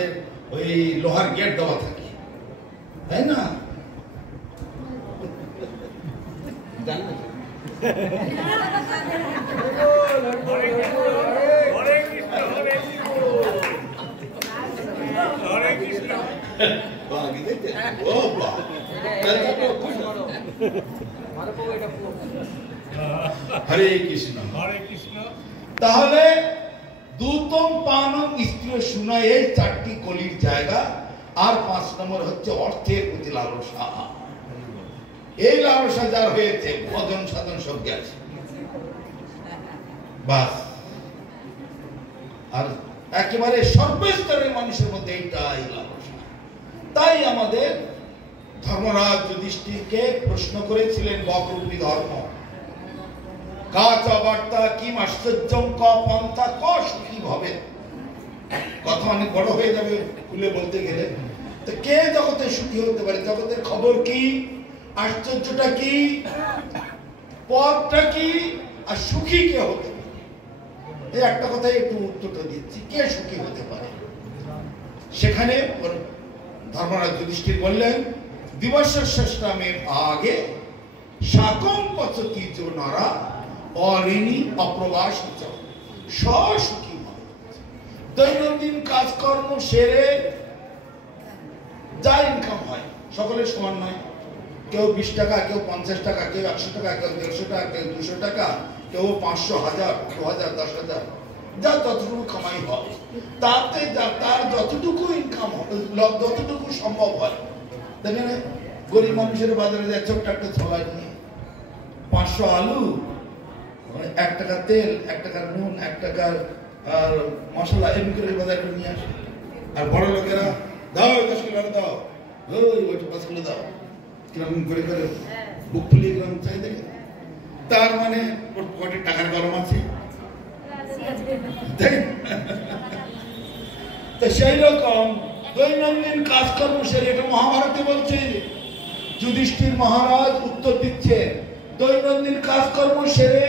হচ্ছে ওই লোহার গেট দেওয়া থাকে, তাই না? জানবে হরে কৃষ্ণ হরে কৃষ্ণ। তাহলে দুতম পানম স্ত্রী শোনা এই 4টি কলির জায়গা। আর 5 নম্বর হচ্ছে অর্থের প্রতি লালসা। এই লালসা যার হয়েছে ভজন সাধন সব গেছে বাস। আর একেবারে সর্বস্তরের মানুষের মধ্যে এইটাই লালসা। তাই আমাদের ধর্মরাজ যুধিষ্ঠিরকে প্রশ্ন করেছিলেন বক্ররূপী ধর্ম, কাচা বার্তা কিম আশ্চর্যম ক পন্থা ক সুখী ভবে। কথা অনেক বড় হয়ে যাবে খুলে বলতে গেলে। তো কে জগতে সুখী হতে পারে? জগতের খবর কি, আশ্চর্যটা কি, পথটা কি, আর সুখী কে হতে পারে? এই একটা কথাই একটু উত্তরটা দিচ্ছি, কে সুখী হতে পারে। সেখানে ধর্মরাজ যুধিষ্ঠির বললেন দিবসশ্রেষ্ঠামের আগে শাকম পচতি নরা অঋণী অপ্রবাসিত সুখী হয়। দৈনন্দিন কাজকর্ম সেরে যা ইনকাম হয় সকলের সমান নয়। কেউ 20 টাকা, কেউ 50 টাকা, কেউ 100 টাকা, কেউ 150 টাকা, কেউ 200 টাকা, কেউ 500, 1000, 2000, 10,000, যা যতটুকু কামাই হয় তাতে তার যতটুকু ইনকাম হবে, যতটুকু সম্ভব হয়। দেখেন গরিব মানুষের বাজারে যায় ছোট্ট একটা ছোলা নিয়ে 500 আলু, 1 টাকা তেল, 1 টাকার নুন, 1 টাকার মশলা এমনি করে বাজারে নিয়ে আসে। আর বড় লোকেরা দাও 10 কিলো দাও, ওইটা 5 কিলো দাও, কিরকম করে করে বুক ফুলিয়ে কিরকম চাই দেখে। তার মানে কোটি টাকার গরম আছে। সেই রকম দৈনন্দিন কাজকর্ম সেরে, এটা মহাভারতে বলছে। যুধিষ্ঠির মহারাজ উত্তর দিচ্ছে দৈনন্দিন কাজকর্ম সেরে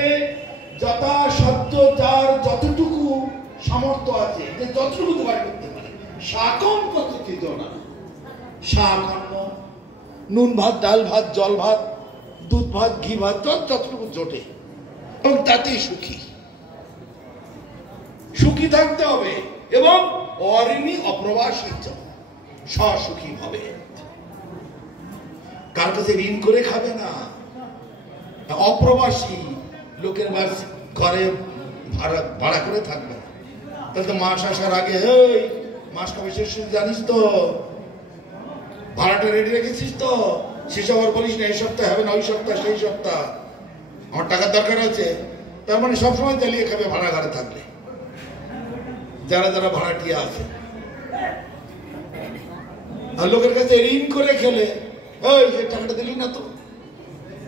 যথাসাধ্য যার যতটুকু সামর্থ্য আছে, যে যতটুকু জোগাড় করতে পারে, শাকম পদ্ধতি না শাক অন্ন, নুন ভাত, ডাল ভাত, জল ভাত, দুধ ভাত, ঘি ভাত, যতটুকু জোটে এবং তাতেই সুখী সুখী থাকতে হবে। এবং অঋণী অপ্রবাসিত সুখী হবে। কার কাছে ঋণ করে খাবে না। অপ্রবাসী লোকের ঘরে ভাড়া করে থাকবে না। তাহলে তো মাস আসার আগে মাস কবে শেষ জানিস তো, ভাড়াটা রেডি রেখেছিস তো, সেসব আর বলিস না এই সপ্তাহে হবে না, ওই সপ্তাহ, সেই সপ্তাহ, আমার টাকার দরকার আছে। তার মানে সবসময় চালিয়ে খাবে ভাড়া ঘরে থাকলে। যারা যারা ভাড়াটিয়া আছে আর লোকের কাছে ঋণ করে খেলে, ওই যে টাকাটা দিলি না তো,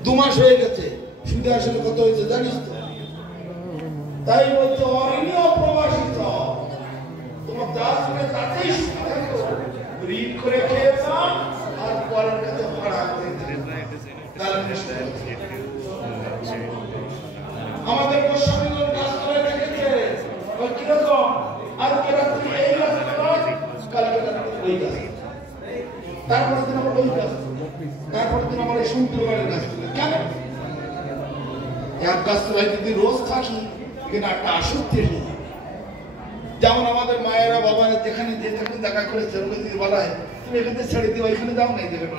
2 মাস হয়ে গেছে, সুদে আসলে কত হয়েছে জানিস তো। তাই বলছে অঋণী অপ্রবাসিত, তোমার যা শুনে তাতেই ঋণ করে খেয়ে আর পরের কাছে ভাড়া করে আমাদের গোস্বামীগণ কাজ করে রেখেছে কিরকম, আজকে রাত্রি এই গাছ, কালকে রাত্রি ওই গাছ, তারপর দিন আমার ওই গাছ, তারপর দিন আমার এই সুন্দরগড়ের গাছ। কেন? এক গাছ তোলায় যদি রোজ থাকি কিন্তু একটা আসক্তি নেই। যেমন আমাদের মায়েরা বাবারা যেখানে যেখানে দেখা করেছে যদি বলা হয় তুমি এখানে ছেড়ে দিও, এখানে যাও নাই, যেখানে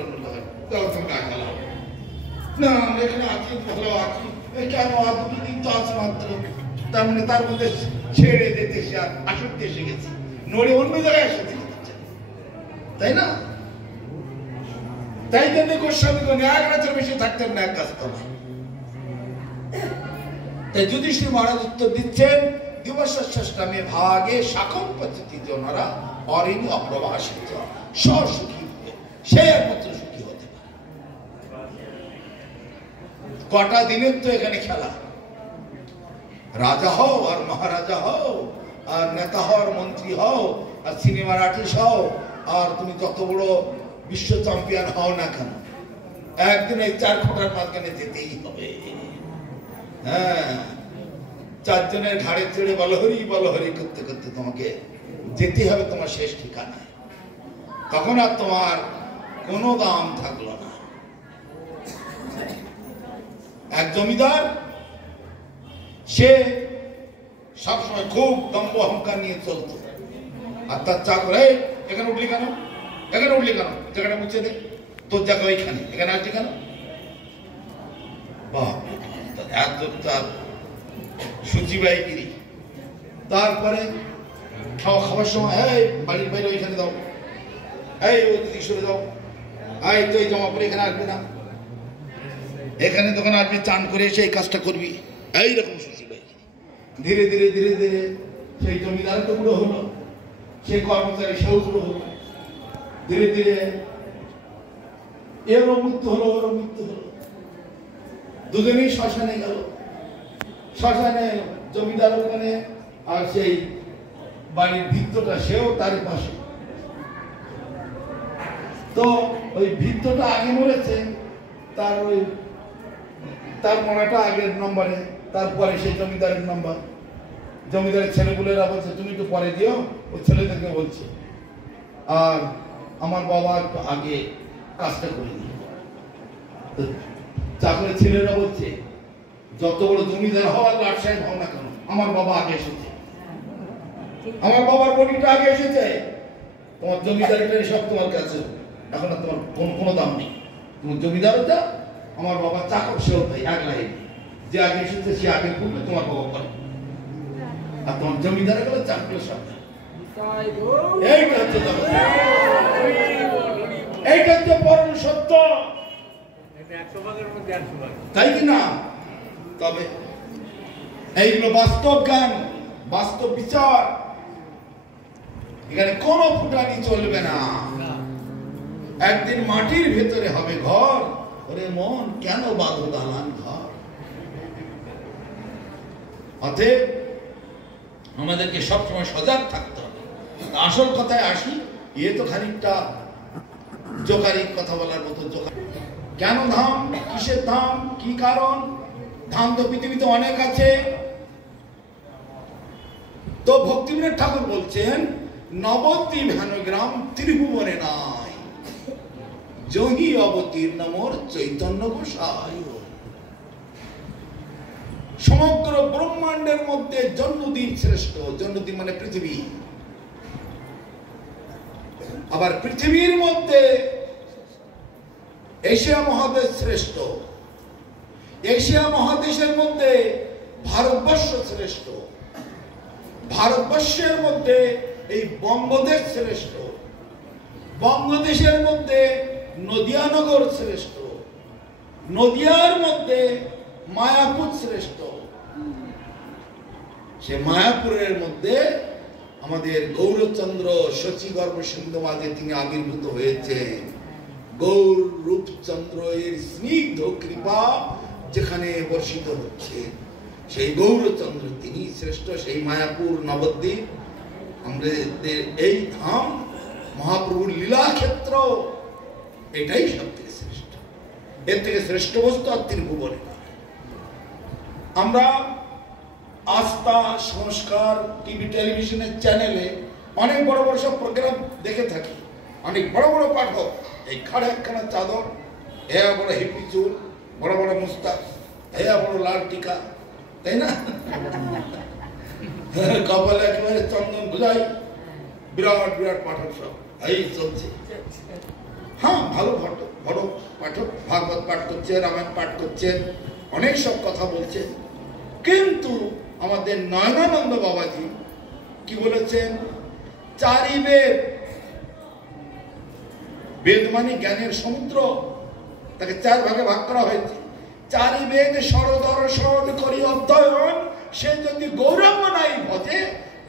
না আমরা এখানে আছি, ভালো আছি, কেন আর 2 দিন তো আছে মাত্র, তার মানে তার মধ্যে ছেড়ে দিতে আসক্তি এসে গেছে, নড়ে অন্য জায়গায় এসে তাই না? তাই জন্য গোস্বামীগণ 1 রাতের বেশি থাকতেন না এক গাছ তলায়। তাই যুধিষ্ঠির মহারাজ উত্তর দিচ্ছেন দিবসশ্রেষ্ঠামে ভাগে শাকম পদ্ধতি জনরা অঋণী অপ্রবাসিত সুখী হবে, সে একমাত্র সুখী হতে পারে। কটা দিনের তো এখানে খেলা, রাজা হও আর মহারাজা হও আর নেতা হও আর মন্ত্রী হও আর সিনেমার আর্টিস্ট হও আর তুমি যত বড় বিশ্ব চ্যাম্পিয়ন হও না কেন, একদিন এই 4 কোটার মাঝখানে যেতেই হবে। হ্যাঁ, 4 জনের ঘাড়ে চড়ে বলহরি বলহরি করতে করতে তোমাকে যেতে হবে তোমার শেষ ঠিকানায়। তখন আর তোমার কোনো দাম থাকলো না। এক জমিদার, সে সবসময় খুব দম্ভ অহংকার নিয়ে চলত। আর তার চাকর, এখানে উঠলি কেন, এখানে উঠলি কেন, জায়গাটা মুছে দে, তোর জায়গা ওইখানে, এখানে আসলি কেন। তার সূচিবাহীগিরি। তারপরে খাওয়ার সময়, এই বাড়ির বাইরে ওইখানে দাও, এই ওই দিক সরে দাও, এই তো এই জমা করে এখানে আসবে না, এখানে তখন আসবি, চান করে এসে এই কাজটা করবি, এইরকম সূচিবাহীগিরি। ধীরে ধীরে ধীরে ধীরে সেই জমিদার তো বুড়ো হলো, সেই কর্মচারী সেও বুড়ো হলো। ধীরে ধীরে এরও মৃত্যু হলো, ওরও মৃত্যু হলো। দুজনেই শ্মশানে গেল। শ্মশানে জমিদার ওখানে, আর সেই বাড়ির ভিত্তটা সেও তার পাশে। তো ওই ভিত্তটা আগে মরেছে, তার ওই তার মরাটা আগের নম্বরে, তারপরে সেই জমিদারের নাম্বার। জমিদারের ছেলেগুলোরা বলছে তুমি একটু পরে দিও, ওই ছেলেদেরকে বলছে, আর আমার বাবা একটু আগে কাজটা করে দিই। চাকরের ছেলেরা বলছে যত বড় জমিদার হওয়ার লাট সাহেব হও না কেন, আমার বাবা আগে এসেছে, আমার বাবার বডিটা আগে এসেছে, তোমার জমিদারিটা সব তোমার কাছে, এখন আর তোমার কোনো দাম নেই। তোমার জমিদারও যা, আমার বাবা চাকর সেও তাই, এক লাইন, যে আগে এসেছে সে আগে করবে, তোমার বাবা করে। আর তোমার জমিদারে গেলে চাকরের সাথে। এইটা হচ্ছে এইটা হচ্ছে পরম সত্য, তাই কি না? তবে এইগুলো বাস্তব জ্ঞান, বাস্তব বিচার, এখানে কোন ফুটানি চলবে না। একদিন মাটির ভেতরে হবে ঘর, ওরে মন কেন বাঁধো দালান ঘর। অতএব আমাদেরকে সবসময় সজাগ থাকতে হবে। আসল কথায় আসি, এ তো খানিকটা জোকারিক কথা বলার মতো। কেন ধাম, কিসের ধাম, কি কারণ? ধাম তো পৃথিবীতে অনেক আছে। তো ভক্তিবিনোদ ঠাকুর বলছেন, নবদ্বীপ হেনগ্রাম ত্রিভুবনে নাই, জহি অবতীর্ণ মোর চৈতন্য গোসাই। সমগ্র ব্রহ্মাণ্ডের মধ্যে জন্মদ্বীপ শ্রেষ্ঠ। জন্মদ্বীপ মানে পৃথিবী। আবার পৃথিবীর মধ্যে এশিয়া মহাদেশ শ্রেষ্ঠ। এশিয়া মহাদেশের মধ্যে ভারতবর্ষ শ্রেষ্ঠ। ভারতবর্ষের মধ্যে এই বঙ্গদেশ শ্রেষ্ঠ। বঙ্গদেশের মধ্যে নদিয়ানগর শ্রেষ্ঠ। নদিয়ার মধ্যে মায়াপুর শ্রেষ্ঠ। সে মায়াপুরের মধ্যে আমাদের গৌরচন্দ্র শচীগর্ভ সিন্ধুমাঝে তিনি আবির্ভূত হয়েছেন। গৌর রূপচন্দ্র এর স্নিগ্ধ কৃপা যেখানে বর্ষিত হচ্ছে, সেই গৌরচন্দ্র তিনি শ্রেষ্ঠ। সেই মায়াপুর নবদ্বীপ আমাদের এই ধাম, মহাপ্রভুর লীলাক্ষেত্র, এটাই সব থেকে শ্রেষ্ঠ। এর থেকে শ্রেষ্ঠ বস্তু আর ত্রিভুবনে না। আমরা আস্থা, সংস্কার টিভি টেলিভিশনের চ্যানেলে অনেক বড় বড় সব প্রোগ্রাম দেখে থাকি। অনেক বড় বড় পাঠক, এই খাড়ে একখানা চাদর, এ বড় হিপি চুল, বড় বড় মুস্তাক, এ বড় লাল টিকা, তাই না? কপালে একেবারে চন্দন বুঝাই, বিরাট বিরাট পাঠক সব এই চলছে। হ্যাঁ, ভালো বড় পাঠক, ভাগবত পাঠ করছে, রামায়ণ পাঠ করছেন, অনেক সব কথা বলছেন। কিন্তু আমাদের নয়নানন্দ বাবাজি কি বলেছেন? চারি বেদ, বেদ মানে জ্ঞানের সমুদ্র, তাকে চার ভাগে ভাগ করা হয়েছে। চারি বেদ সরদর্শন করি অধ্যয়ন, সে যদি গৌরব নাই ভজে,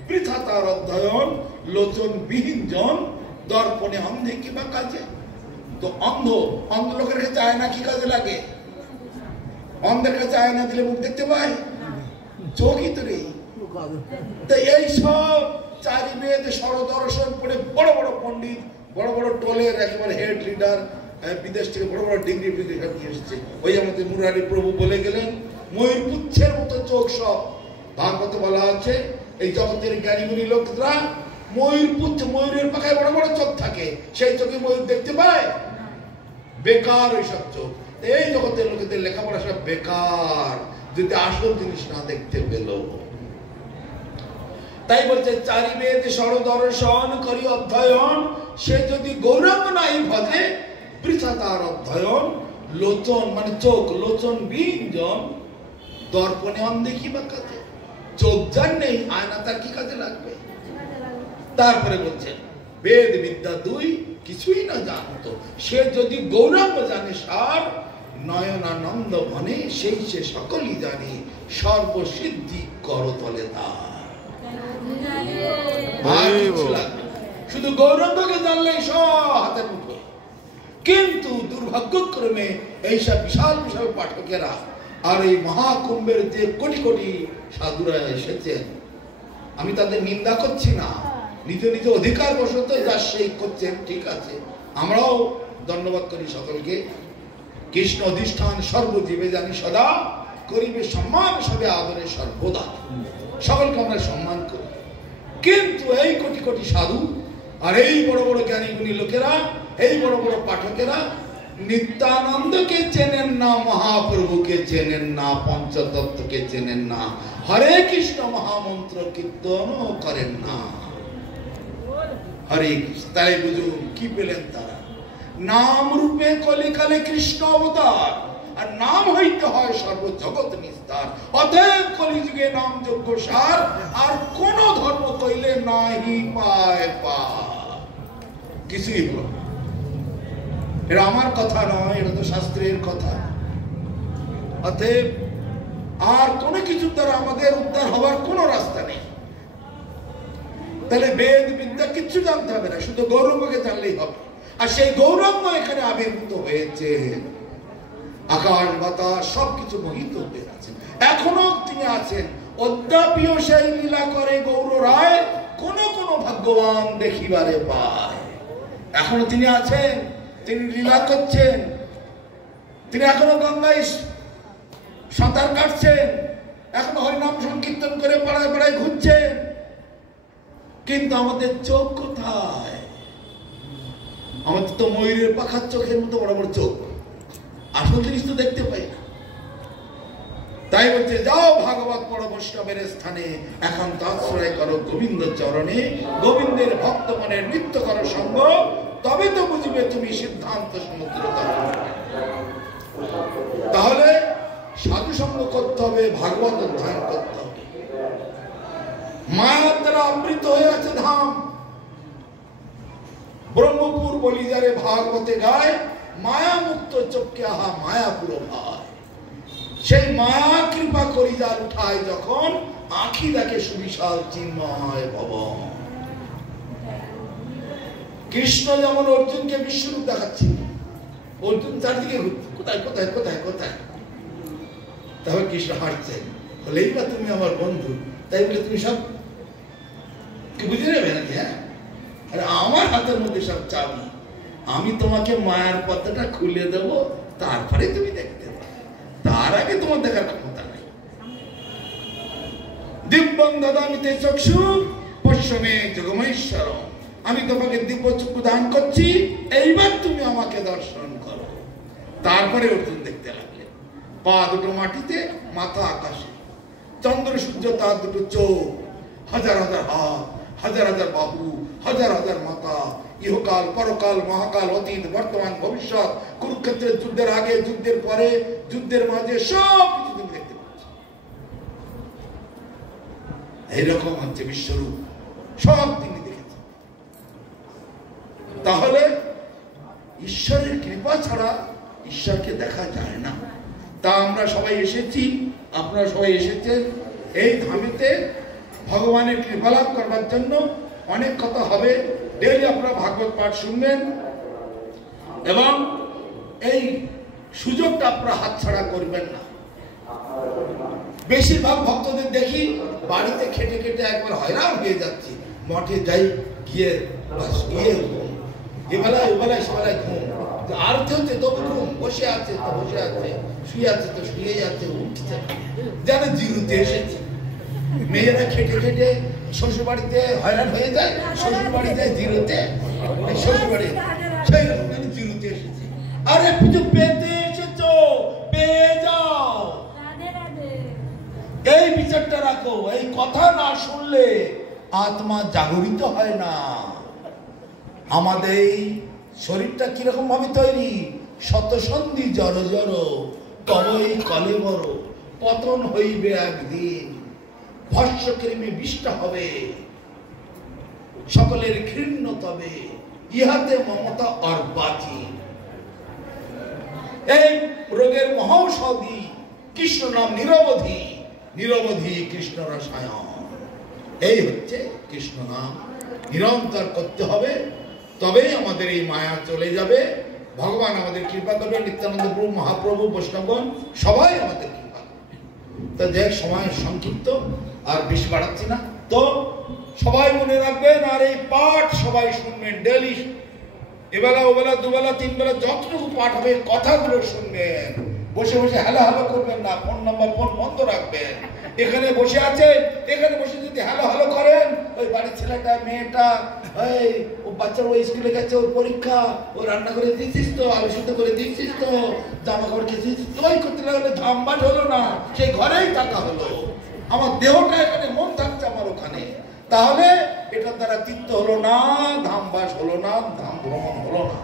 বৃথা তার অধ্যয়ন, লোচন বিহীন জন দর্পণে অন্ধে কিবা কাজে। তো অন্ধ লোকের কাছে আয়না কি কাজে লাগে? অন্ধের কাছে আয়না দিলে মুখ দেখতে পায়? চোখই তো নেই। তো এই সব চারি বেদ সরদর্শন পড়ে বড় বড় পণ্ডিত, বড় বড় টোলের একেবারে হেড লিডার, বিদেশ থেকে বড় বড় ডিগ্রি দিয়ে এসেছে। ওই আমাদের মুরারি প্রভু বলে গেলেন, ময়ূর পুচ্ছের মতো চোখ সব। ভাগবত বলা আছে, এই জগতের জ্ঞানীগুণী লোকরা ময়ূর পুচ্ছ, ময়ূরের পাখায় বড় বড় চোখ থাকে, সেই চোখে ময়ূর দেখতে পায়? বেকার ওইসব চোখ। এই জগতের লোকেদের লেখাপড়া সব বেকার, যদি আসল জিনিস না দেখতে পেল। তাই বলছে চারি বেদ সরদর্শন করি অধ্যয়ন, সে যদি গৌরাঙ্গ নাই ভজে বৃথা তার অধ্যয়ন। লোচন মানে চোখ, লোচন বিঞ্জন দর্পণে অন্ধেকি বা কাজে। চোখ যার নেই, আয়না তার কি কাজে লাগবে? তারপরে বলছেন বেদ বিদ্যা দুই কিছুই না জানতো, সে যদি গৌরাঙ্গ জানে সার, নয়নানন্দ বনে সেই সে সকলই জানে, সর্বসিদ্ধি করতলে তার। শুধু গৌরাঙ্গকে জানলেই সব হাতের মুঠো। কিন্তু দুর্ভাগ্যক্রমে এইসব বিশাল বিশাল পাঠকেরা আর এই মহাকুম্ভের যে কোটি কোটি সাধুরা এসেছেন, আমি তাদের নিন্দা করছি না, নিজ নিজ অধিকার বশত যা সেই করছেন, ঠিক আছে, আমরাও ধন্যবাদ করি সকলকে। কৃষ্ণ অধিষ্ঠান সর্বজীবে জানি সদা, করিবে সম্মান সবে আদরে সর্বদা। সকলকে আমরা সম্মান করি। কিন্তু এই কোটি কোটি সাধু আর এই বড় বড় জ্ঞানী গুণী লোকেরা, এই বড় বড় পাঠকেরা নিত্যানন্দকে চেনেন না, মহাপ্রভুকে চেনেন না, পঞ্চতত্ত্বকে চেনেন না, হরে কৃষ্ণ মহামন্ত্র কীর্তন করেন না। হরে কৃষ্ণ, তাই বুঝুন কি পেলেন তারা? নাম রূপে কলিকালে কৃষ্ণ অবতার, আর নাম হইতে হয় সর্বজগৎ নিস্তার। অতএব কলিযুগে নাম যোগ্য সার, আর কোন ধর্ম কইলে নাহি পায় পার। কিছুই হলো, এটা আমার কথা নয়, এটা তো শাস্ত্রের কথা। অতএব আর কোনো কিছু দ্বারা আমাদের উদ্ধার হওয়ার কোনো রাস্তা নেই। তাহলে বেদ বিদ্যা কিচ্ছু জানতে হবে না, শুধু গৌরাঙ্গকে জানলেই হবে। আর সেই গৌরাঙ্গ এখানে আবির্ভূত হয়েছে, আকাশ বাতাস সবকিছু মোহিত হয়ে আছেন, এখনো তিনি আছেন। অদ্যাপিও সেই লীলা করে গৌর রায়, কোন কোন ভাগ্যবান দেখিবারে পায়। এখনো তিনি আছেন, তিনি লীলা করছেন, তিনি এখনো গঙ্গায় সাঁতার কাটছেন, এখনো হরিনাম সংকীর্তন করে পাড়ায় পাড়ায় ঘুরছেন। কিন্তু আমাদের চোখ কোথায়? আমাদের তো ময়ূরের পাখার চোখের মতো বড় বড় চোখ, আসল জিনিস তো দেখতে পাই না। তাই বলছে যাও ভাগবত পড় বৈষ্ণবের স্থানে, এখন আশ্রয় করো গোবিন্দ চরণে, গোবিন্দের ভক্ত মনের নৃত্য করো সঙ্গ, তবে তো বুঝবে তুমি সিদ্ধান্ত সমুদ্র তরঙ্গ। তাহলে সাধু সঙ্গ করতে হবে, ভাগবত অধ্যয়ন করতে হবে। মায়ার দ্বারা আবৃত হয়ে আছে ধাম। ব্রহ্মপুর বলি যারে ভাগবতে গায়, মায়া মুক্ত চক্ষে আহা মায়াপুর ভাই। সেই মায়া কৃপা করি যার উঠায় যখন, আঁখি দেখে সুবিশাল চিন্ময় ভবন। কৃষ্ণ যেমন অর্জুনকে বিশ্বরূপ দেখাচ্ছিল, অর্জুন চারদিকে কোথায় কোথায় কোথায় কোথায়, তাহলে কৃষ্ণ হাঁটছেন, হলেই বা তুমি আমার বন্ধু, তাই বলে তুমি সব বুঝে নেবে নাকি? হ্যাঁ, আরে আমার হাতের মধ্যে সব চাবি, আমি তোমাকে মায়ার পথটা খুলে দেব, তারপরে তুমি দেখতে পাবে, তার আগে তোমার দেখার ক্ষমতা নেই। দিব্যং দদামি তে চক্ষু পশ্যমে জগমৈশ্বর, আমি তোমাকে দিব্য চক্ষু দান করছি, এইবার তুমি আমাকে দর্শন করো। তারপরে অর্জুন দেখতে লাগলেন, পা দুটো মাটিতে, মাথা আকাশে, চন্দ্র সূর্য তার দুটো চোখ, হাজার হাজার হাত, হাজার হাজার বাহু, হাজার হাজার মাথা, ইহকাল পরকাল মহাকাল অতীত বর্তমান ভবিষ্যৎ, কুরুক্ষেত্রের যুদ্ধের আগে, যুদ্ধের পরে, যুদ্ধের মাঝে, সব কিছু তুমি দেখতে পাচ্ছ। এইরকম হচ্ছে বিশ্বরূপ, সব তিনি দেখেছেন। তাহলে ঈশ্বরের কৃপা ছাড়া ঈশ্বরকে দেখা যায় না। তা আমরা সবাই এসেছি, আপনারা সবাই এসেছেন এই ধামেতে ভগবানের কৃপা লাভ করবার জন্য। অনেক কথা হবে, ডেইলি আপনারা ভাগবত পাঠ শুনবেন, এবং এই সুযোগটা আপনারা হাতছাড়া করবেন না। বেশিরভাগ ভক্তদের দেখি বাড়িতে খেটে খেটে একবার হয়রান হয়ে যাচ্ছে, মঠে যাই গিয়ে গিয়ে ঘুম, এবেলায় ওবেলায় সবেলায় ঘুম, আর হচ্ছে তবু ঘুম, বসে আছে তো বসে আছে, শুয়ে আছে তো শুয়েই আছে, উঠছে যেন জিরুতে এসেছে। মেয়েরা খেটে খেটে শ্বশুর বাড়িতে হয়রান হয়ে যায়, শ্বশুর বাড়িতে জিরোতে, শ্বশুর বাড়ি সেই জিরোতে এসেছে। আরে কিছু পেতে এসেছো, পেয়ে যাও। এই বিচারটা রাখো, এই কথা না শুনলে আত্মা জাগরিত হয় না। আমাদের এই শরীরটা কিরকম ভাবে তৈরি, শতসন্ধি জড় জড়, তবই কলে বড়, পতন হইবে একদিন, ভস্যক্রেমে বিষ্ট হবে, সকলের ঘৃণ্য তবে, ইহাতে মমতা অর্বাচী। এই রোগের মহৌষধি কৃষ্ণ নাম নিরবধি, নিরবধি কৃষ্ণ রসায়ন। এই হচ্ছে কৃষ্ণ নাম নিরন্তর করতে হবে, তবেই আমাদের এই মায়া চলে যাবে। ভগবান আমাদের কৃপা করবে, নিত্যানন্দ প্রভু, মহাপ্রভু, বৈষ্ণবগণ সবাই আমাদের কৃপা করবে। তো যে সময় সংক্ষিপ্ত, আর বেশি বাড়াচ্ছি না। তো সবাই মনে রাখবেন, আর এই পাঠ সবাই শুনবেন ডেলি, এবেলা ওবেলা দুবেলা তিনবেলা যতটুকু পাঠ হবে কথাগুলো শুনবেন। বসে বসে হ্যালো হ্যালো করবেন না, ফোন নাম্বার ফোন বন্ধ রাখবেন। এখানে বসে আছে, এখানে বসে যদি হ্যালো হ্যালো করেন, ওই বাড়ির ছেলেটা মেয়েটা, ওই ও বাচ্চার ওই স্কুলে গেছে, ওর পরীক্ষা, ও রান্না করে দিচ্ছিস তো, আলু সিদ্ধ করে দিচ্ছিস তো, জামা কাপড় খেয়েছিস তো, ওই করতে লাগলে ধামবাট হলো না, সেই ঘরেই টাকা হলো। আমার দেহটা এখানে, মন থাকছে আমার ওখানে, তাহলে এটার দ্বারা তীর্থ হলো না, ধামবাস হলো না, ধাম ভ্রমণ হলো না।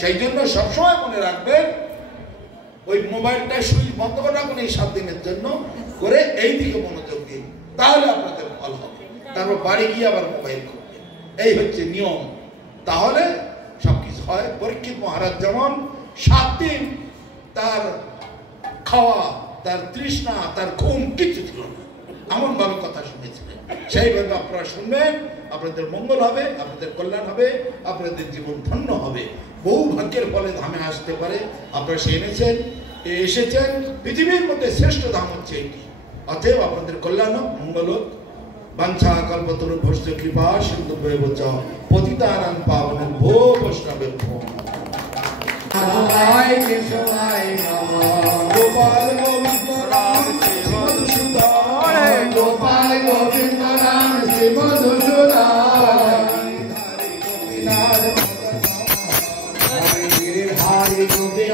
সেই জন্য সবসময় মনে রাখবেন, ওই মোবাইলটা সুইচ বন্ধ করে রাখুন এই 7 দিনের জন্য, করে এই দিকে মনোযোগ দিন, তাহলে আপনাদের ফল হবে। তারপর বাড়ি গিয়ে আবার মোবাইল করবেন, এই হচ্ছে নিয়ম। তাহলে সবকিছু হয়। পরীক্ষিত মহারাজ যেমন 7 দিন তার খাওয়া, তার তৃষ্ণা, তার ঘুম কিছু ছিল না, এমন ভাবে কথা শুনেছিলেন। সেইভাবে আপনারা শুনবেন, আপনাদের মঙ্গল হবে, আপনাদের কল্যাণ হবে, আপনাদের জীবন ধন্য হবে। বহু ভাগ্যের ফলে ধামে আসতে পারে। আপনারা সে এনেছেন, এসেছেন, পৃথিবীর মধ্যে শ্রেষ্ঠ ধাম হচ্ছে এটি। অতএব আপনাদের কল্যাণ হোক, মঙ্গল হোক। বাঞ্ছা কল্পতরু ভস্য কৃপা সিন্ধু ভৈবচ পতিতানাং পাবনেভ্যো বৈষ্ণবেভ্যো। গোপাল গোবিন্দ রাম শ্রী মধুসূদন, গোপাল গোবিন্দ রাম শ্রী মধুসূদন, হরি গোবিন্দ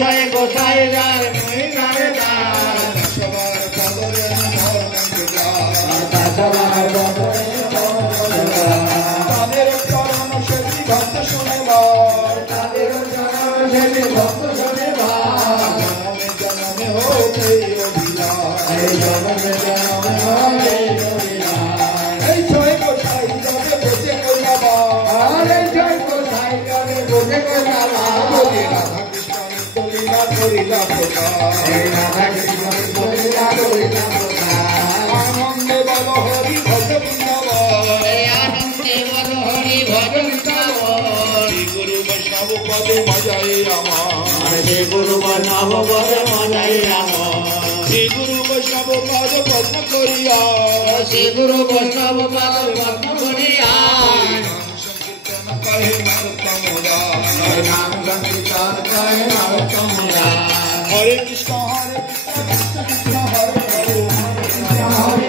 জয় গোসাই যার মহিলার দান, সবার কদরে সবার কদরে তাদের চরণ সেবী ভক্ত শুনেবার, তাদের চরণ সেবী ভক্ত শুনেবার, জনমে হোতে অভিলাষ, জনমে হোতে অভিলাষ। এই জয় গোসাই যাবে বোঝে কইলাবার, এই জয় গোসাই যাবে বোঝে কইলাবার। আনন্দে বল হরি ভজ বৃন্দাবন, আনন্দে বল হরি ভজ বৃন্দাবন। গুরু বৈষ্ণব পদে মজাই আমার, শ্রী গুরু বৈষ্ণব পদে মজাই আমার, শ্রী গুরু বৈষ্ণব পদ পদ্ম করিয়া, শ্রী গুরু বৈষ্ণব পদ পদ্ম করিয়া। কহে নরতমরা, নাম সংকীর্তন কহে নরতমরা। হরে কৃষ্ণ হরে কৃষ্ণ কৃষ্ণ হরে হরে, হরে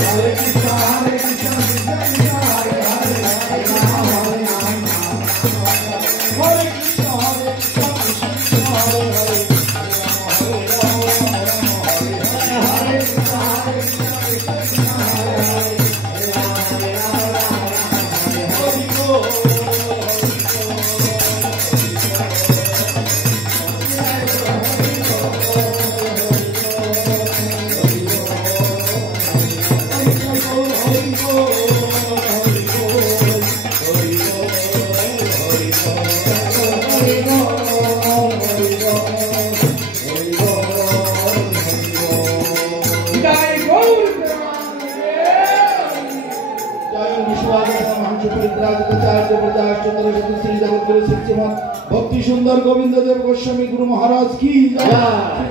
হরে কৃষ্ণ হরে কৃষ্ণ কৃষ্ণ কৃষ্ণ হরে হরে, হরে কৃষ্ণ হরে কৃষ্ণ কৃষ্ণ হরে হরে, হরে কৃষ্ণ হরে কৃষ্ণ কৃষ্ণ কৃষ্ণ হরে হরে। Oh महांश परित्राचार्य प्रजाष्टोत्तर श्री जगद्गुरु श्रीमद भक्ति सुंदर गोविंद देव गोस्वामी गुरु महाराज की जय।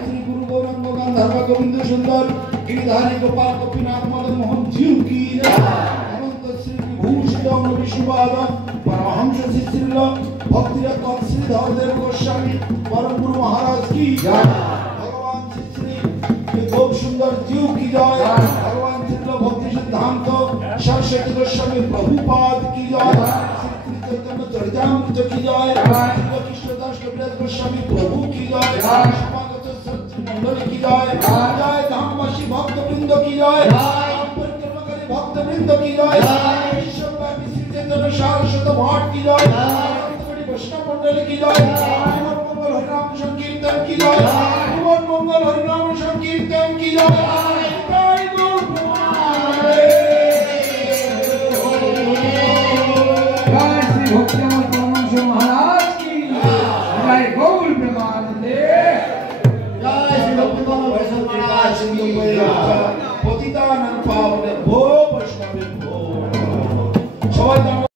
श्री गुरु गौरांग धर्म गोविंद सुंदर गिरिधारी गोपाल गोपीनाथ मदन मोहन जी की जय। अनंत श्री विभूषित विष्णुपाद परमहंस श्रील भक्तिरत्न श्रीधर देव गोस्वामी परम गुरु महाराज की जय। भगवान श्री गोप सुंदर जीव की जय। भगवान श्री भक्ति सिद्धांत सरस्वती गोस्वामी प्रभुपाद की जय। श्री चैतन्य चरितामृत की जय। कृष्णदास कविराज गोस्वामी प्रभु की जय। समागत सत्संग मंडल की जय। जय धामवासी भक्त वृंद की जय। परिक्रमाकारी भक्त वृंद की जय। विश्वव्यापी श्री चैतन्य सारस्वत भाट की जय। वैष्णव मंडल की जय। मंगल हरिनाम संकीर्तन की जय। मंगल हरिनाम संकीर्तन की जय। महाराज की जय। गौर प्रेमानंदे जय श्री भक्ति महाराज पतितानंद पावन